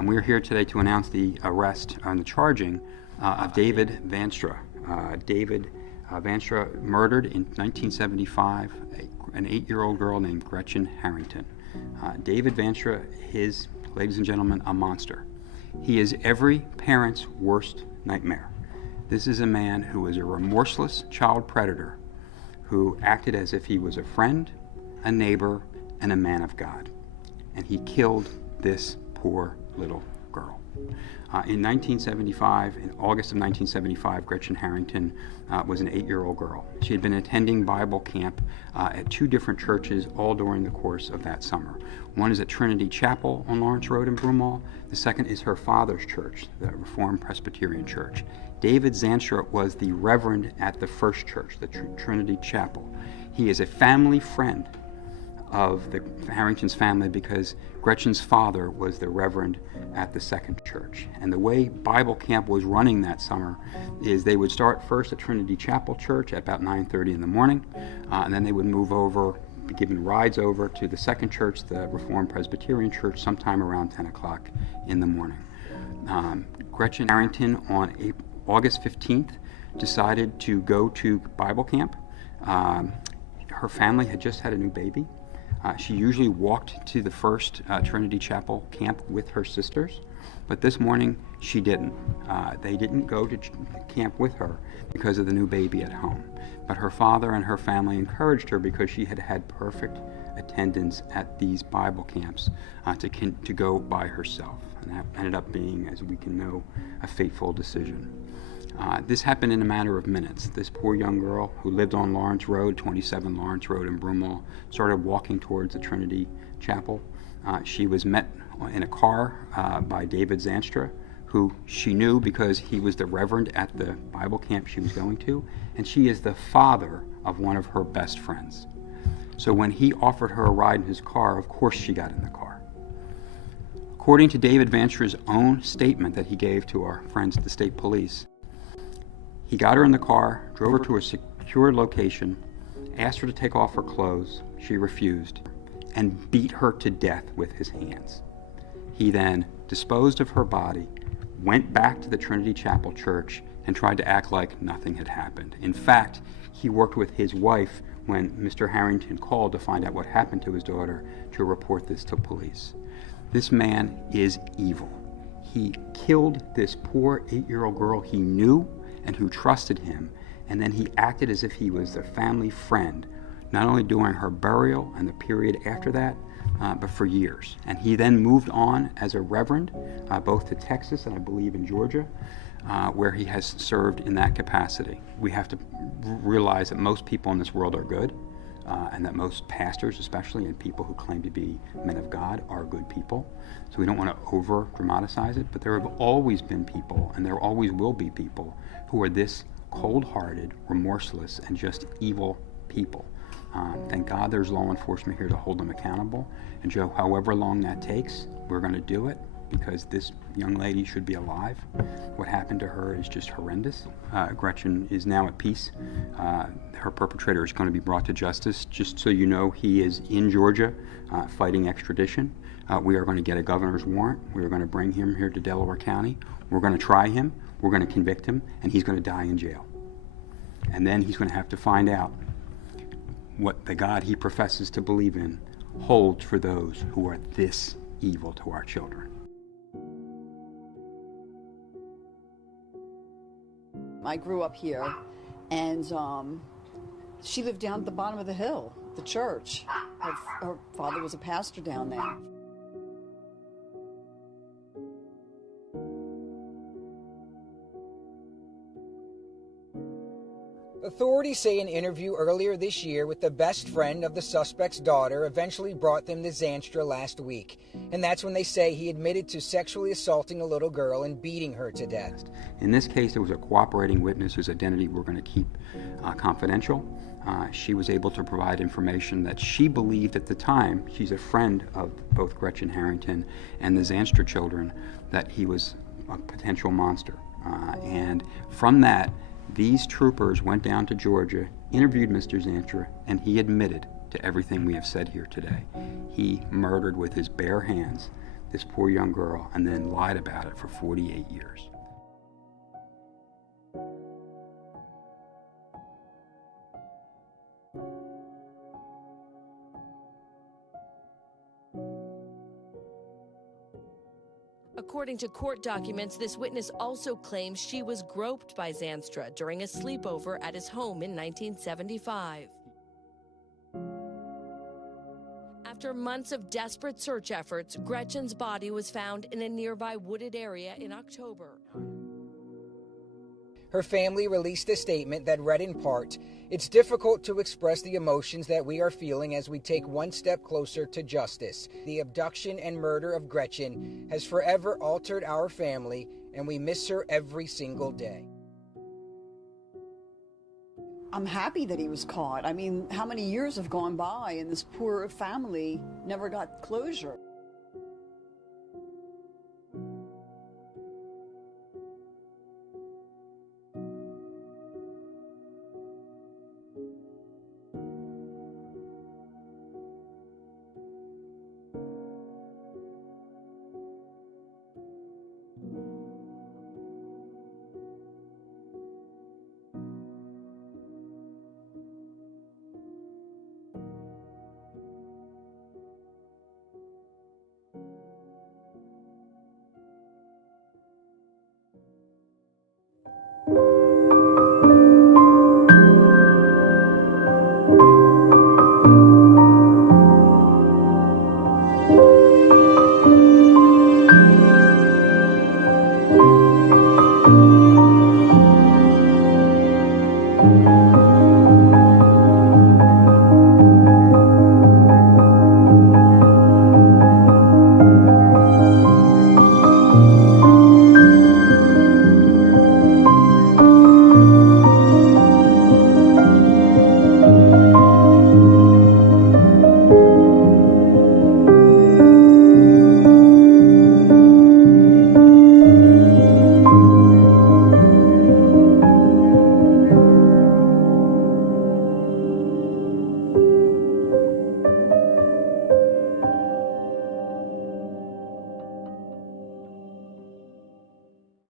And we're here today to announce the arrest and the charging of David Zandstra. David Zandstra murdered in 1975 an 8-year-old girl named Gretchen Harrington. David Zandstra is, ladies and gentlemen, a monster. He is every parent's worst nightmare. This is a man who is a remorseless child predator who acted as if he was a friend, a neighbor, and a man of God. And he killed this poor little girl. In 1975, in August of 1975, Gretchen Harrington was an 8-year-old girl. She had been attending Bible camp at 2 different churches all during the course of that summer. One is at Trinity Chapel on Lawrence Road in Broomall. The second is her father's church, the Reformed Presbyterian Church. David Zandstra was the Reverend at the first church, the Trinity Chapel. He is a family friend of the Harrington's family because Gretchen's father was the Reverend at the second church. And the way Bible camp was running that summer is they would start first at Trinity Chapel Church at about 9:30 in the morning, and then they would move over, be given rides over to the second church, the Reformed Presbyterian Church, sometime around 10 o'clock in the morning. Gretchen Harrington on August 15th decided to go to Bible camp. Her family had just had a new baby. She usually walked to the first Trinity Chapel camp with her sisters, but this morning she didn't. They didn't go to camp with her because of the new baby at home. But her father and her family encouraged her because she had had perfect attendance at these Bible camps to go by herself. And that ended up being, as we can know, a fateful decision. This happened in a matter of minutes. This poor young girl who lived on Lawrence Road, 27 Lawrence Road in Broomall, started walking towards the Trinity Chapel. She was met in a car by David Zandstra, who she knew because he was the Reverend at the Bible camp she was going to, and she is the father of one of her best friends. So when he offered her a ride in his car, of course she got in the car. According to David Zandstra's own statement that he gave to our friends at the state police, he got her in the car, drove her to a secure location, asked her to take off her clothes. She refused, and beat her to death with his hands. He then disposed of her body, went back to the Trinity Chapel Church, and tried to act like nothing had happened. In fact, he worked with his wife when Mr. Harrington called to find out what happened to his daughter to report this to police. This man is evil. He killed this poor 8-year-old girl he knew and who trusted him, and then he acted as if he was their family friend, not only during her burial and the period after that, but for years. And he then moved on as a Reverend, both to Texas and I believe in Georgia, where he has served in that capacity. We have to realize that most people in this world are good, and that most pastors especially, and people who claim to be men of God, are good people. So we don't want to over dramatize it, but there have always been people, and there always will be people, who are this cold-hearted, remorseless, and just evil people. Thank God there's law enforcement here to hold them accountable. And Joe, however long that takes, we're going to do it, because this young lady should be alive. What happened to her is just horrendous. Gretchen is now at peace. Her perpetrator is going to be brought to justice. Just so you know, he is in Georgia fighting extradition. We are going to get a governor's warrant. We are going to bring him here to Delaware County. We're going to try him. We're going to convict him, and he's going to die in jail. And then he's going to have to find out what the God he professes to believe in holds for those who are this evil to our children. I grew up here, and she lived down at the bottom of the hill, the church. Her father was a pastor down there. Authorities say an interview earlier this year with the best friend of the suspect's daughter eventually brought them to Zandstra last week. And that's when they say he admitted to sexually assaulting a little girl and beating her to death. In this case, there was a cooperating witness whose identity we're going to keep confidential. She was able to provide information that she believed at the time, she's a friend of both Gretchen Harrington and the Zandstra children, that he was a potential monster. And from that, these troopers went down to Georgia, interviewed Mr. Zandstra, and he admitted to everything we have said here today. He murdered with his bare hands this poor young girl and then lied about it for 48 years. According to court documents, this witness also claims she was groped by Zandstra during a sleepover at his home in 1975. After months of desperate search efforts, Gretchen's body was found in a nearby wooded area in October. Her family released a statement that read in part, "It's difficult to express the emotions that we are feeling as we take one step closer to justice. The abduction and murder of Gretchen has forever altered our family, and we miss her every single day." I'm happy that he was caught. I mean, how many years have gone by and this poor family never got closure?